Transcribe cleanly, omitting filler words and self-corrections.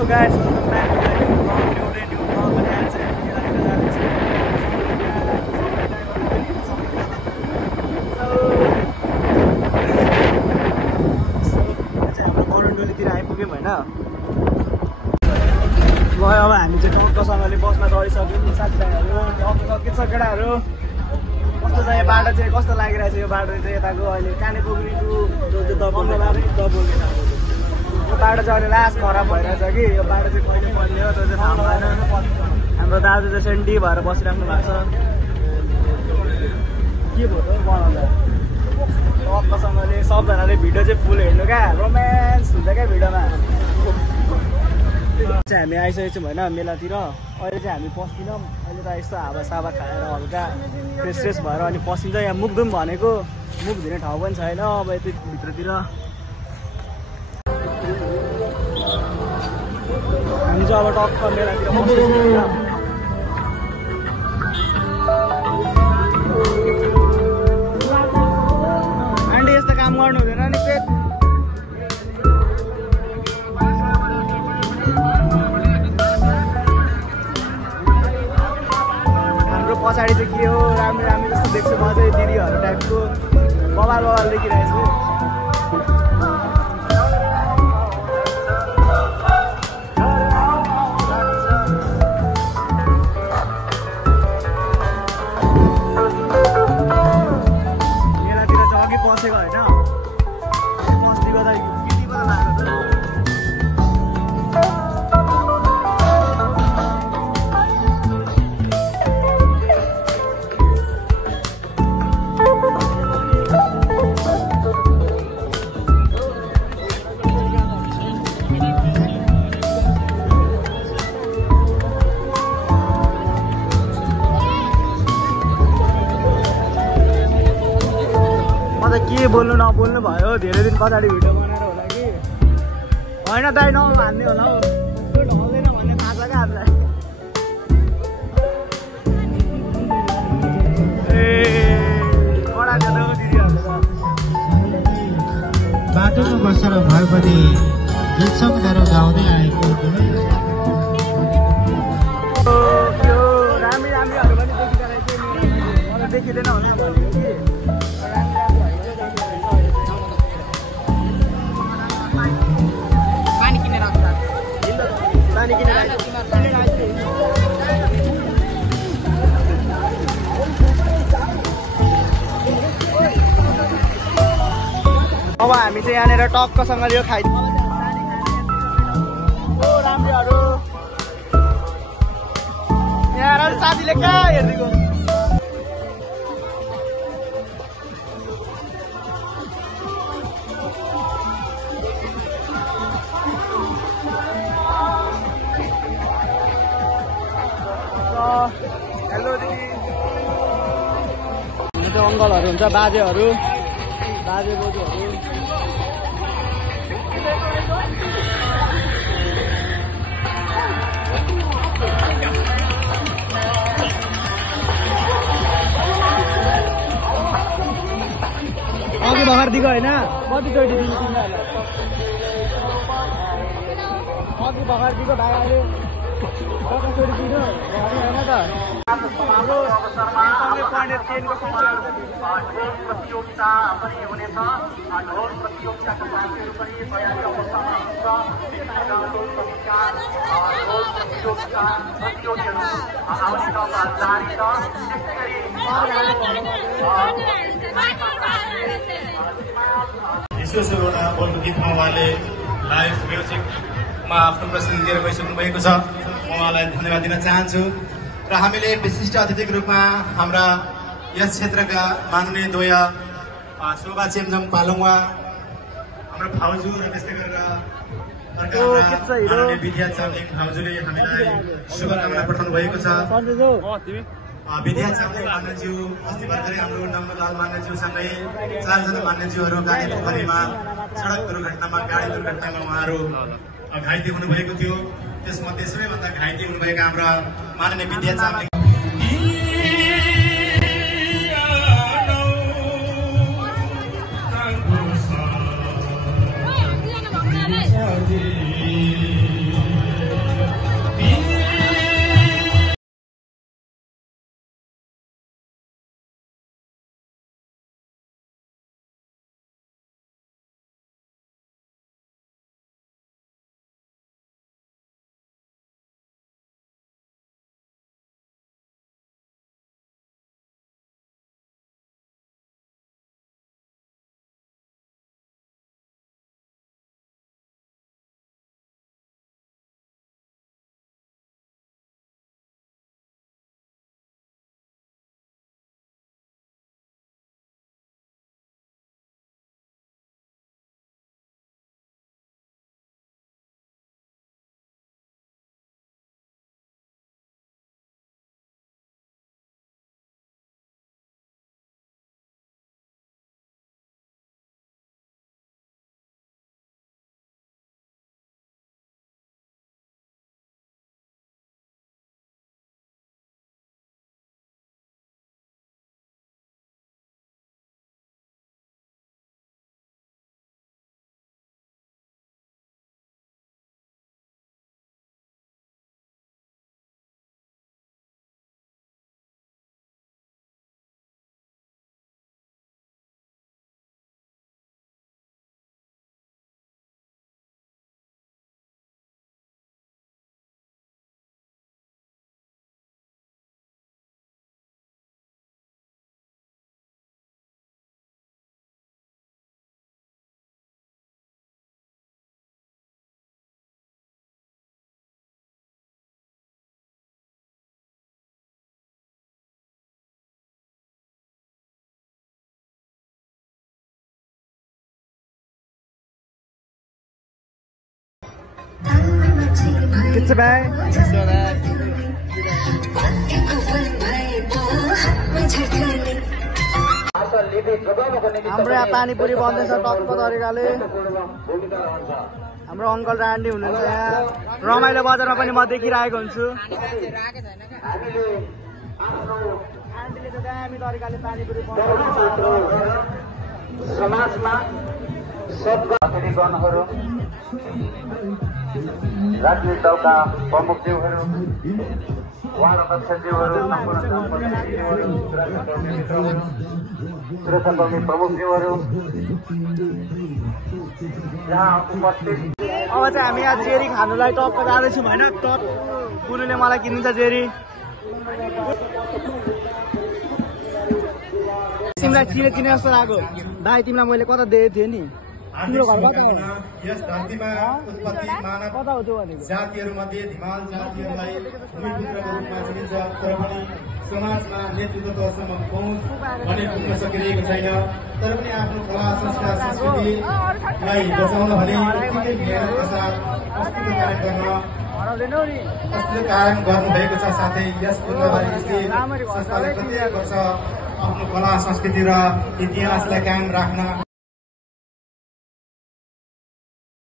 Hello guys, welcome back to the new vlog and आज चाहिँ हामी राखेर जान्छौँ। आज हाम्रो गरुडडोलीतिर आइपुग्यौँ हैन। ल अब हामी चाहिँ टक्कसँगले बसमा चढिसक्यौँ साथीभाइहरू, टक्क छ केटाहरू। कस्तो छ यो बाटो चाहिँ, कस्तो लागिरहेछ यो बाटो चाहिँ यताको अहिले कानेपुग्री टु बङ्गलाबारी दबोल्ने यो बाटो चाहिँ अहिले लास्ट खराब भइरहेछ कि यो बाटो चाहिँ कहिले बन्ने हो त्यो चाहिँ थाहा भएन। हाम्रो दाजु चाहिँ सेन्डी भएर बसिराख्नु भएको छ। के भयो त बनाउँदा टक्कसँगले सबजनाले भिडियो चाहिँ फुल हेर्नु क्या, रोमान्स हुन्छ क्या भिडियोमा। चाहिँ हामी आइसकेको छौँ होइन मेलातिर। अहिले चाहिँ हामी पस्दिनौँ, अहिले त यस्तो हावासावा खाएर हल्का फ्रेस फ्रेस भएर अनि पसिन्छ। यहाँ मुख धुम भनेको मुख धुने ठाउँ पनि छैन अब यति भित्रतिर। हामी चाहिँ अब टक्क मेलातिर पस्दैछौँ। आन्टी यस्तो काम गर्नु हुँदैन नि पेट। हाम्रो पछाडि चाहिँ के हो राम्रो राम्रो जस्तो देख्छु म चाहिँ, दिदीहरू टाइपको बबाल बबाल देखिरहेको छु। के बोल्नु नबोल्नु भयो, धेरै दिन पछाडि भिडियो बनाएर होला कि होइन दाइ नहान्ने होला हौ, त्यो ढल्दैन भन्ने थाहा छ क्या हामीलाई। ए कडा छ त दिदीहरूले त बाटोमा बसेर भए पनि गीत सङ्गीतहरू गाउँदै आएको त्यो राम्री राम्रीहरू पनि देखिरहेको थियो नि, मलाई देखिँदैन होला भनेको कि अब हामी चाहिँ यहाँनिर टक्कसँगले यो खाइदिउँ। राम्रीहरू यहाँ साथीले कहाँ हेरिदिएको हेलो दिदी। त्यो अङ्कलहरू हुन्छ, बाजेहरू बाजे बोजूहरू। अघि भर्खर दिएको होइन कतिचोटि दिनु तिमीहरूलाई, अघि भर्खर दिएको भाइहरूले कतिचोटि दिनु होइन त। हाम्रो पढ्ने ट्रेनको प्रतियोगिता पनि हुनेछ। ढोल प्रतियोगिताको साथीहरू पनि तयारी अवस्थामा हुन्छ। विभिन्न गाउँको संस्कार ढोल प्रतियोगिता प्रतियोगीहरू आउने क्रम जारी छ। त्यसै एउटा बोलको गीतमा उहाँले लाइभ म्युजिकमा आफ्नो प्रस्तुति दिएर गइसक्नु भएको छ। म उहाँलाई धन्यवाद दिन चाहन्छु। र हामीले विशिष्ट अतिथिको रूपमा हाम्रा यस क्षेत्रका माननीय द्वय शोभा चेम्जम पालुङवा, हाम्रो भाउजू र त्यस्तै गरेर माननीय विद्या चामलिङ भाउजूले हामीलाई शुभकामना पठाउनु भएको छ। विद्या चामलिङ मान्यज्यू अस्ति भर्खरै हाम्रो नम्रलाल मान्यज्यूसँगै 4 जना मान्यज्यूहरू गाडी पोखरीमा सडक दुर्घटनामा गाडी दुर्घटनामा उहाँहरू घाइते हुनुभएको थियो। त्यसमध्ये सबैभन्दा घाइते हुनुभएका हाम्रा माननीय विद्या चामलिङ It's a bag. हाम्रो यहाँ पानीपुरी बन्दैछ टक्क तरिकाले। हाम्रो अङ्कल र आन्टी हुनुहुन्छ यहाँ। रमाइलो बजारमा पनि म देखिरहेको हुन्छु। आन्टीले त दामी तरिकाले पानीपुरी बनाउँछ। समाजमा सद्भावनाहरू राजनीतिक दलका प्रमुखज्यूहरू वार्ड अध्यक्षज्यूहरू सुरक्षाकर्मी प्रमुखज्यूहरू यहाँ उपस्थित। अब चाहिँ हामी यहाँ जेरी खानुलाई टक्क जाँदैछौँ होइन। टप कुनुले मलाई किनिन्छ जेरी। तिमीलाई चिने जस्तो लाग्यो दाइ। तिमीलाई मैले कता दिएको थिएँ नि। तिम्रो घर कता हो? यस धरतीमा उत्पत्ति मानव कता हो त्यो भनेको? जातिहरूमध्ये धिमाल जातिहरूलाई भूमिपुत्रको रूपमा चिनिन्छ, तर पनि समाजमा नेतृत्वसम्म पहुँच भने पुग्न सकिरहेको छैन। तर पनि आफ्नो कला संस्कार संस्कृतिलाई बचाउन भने उत्तिकै मेहनतका साथ अस्तित्व कायम गर्नुभएको छ। साथै यस पूर्णबारी स्थित संस्थाले प्रत्येक वर्ष आफ्नो कला संस्कृति र इतिहासलाई कायम राख्न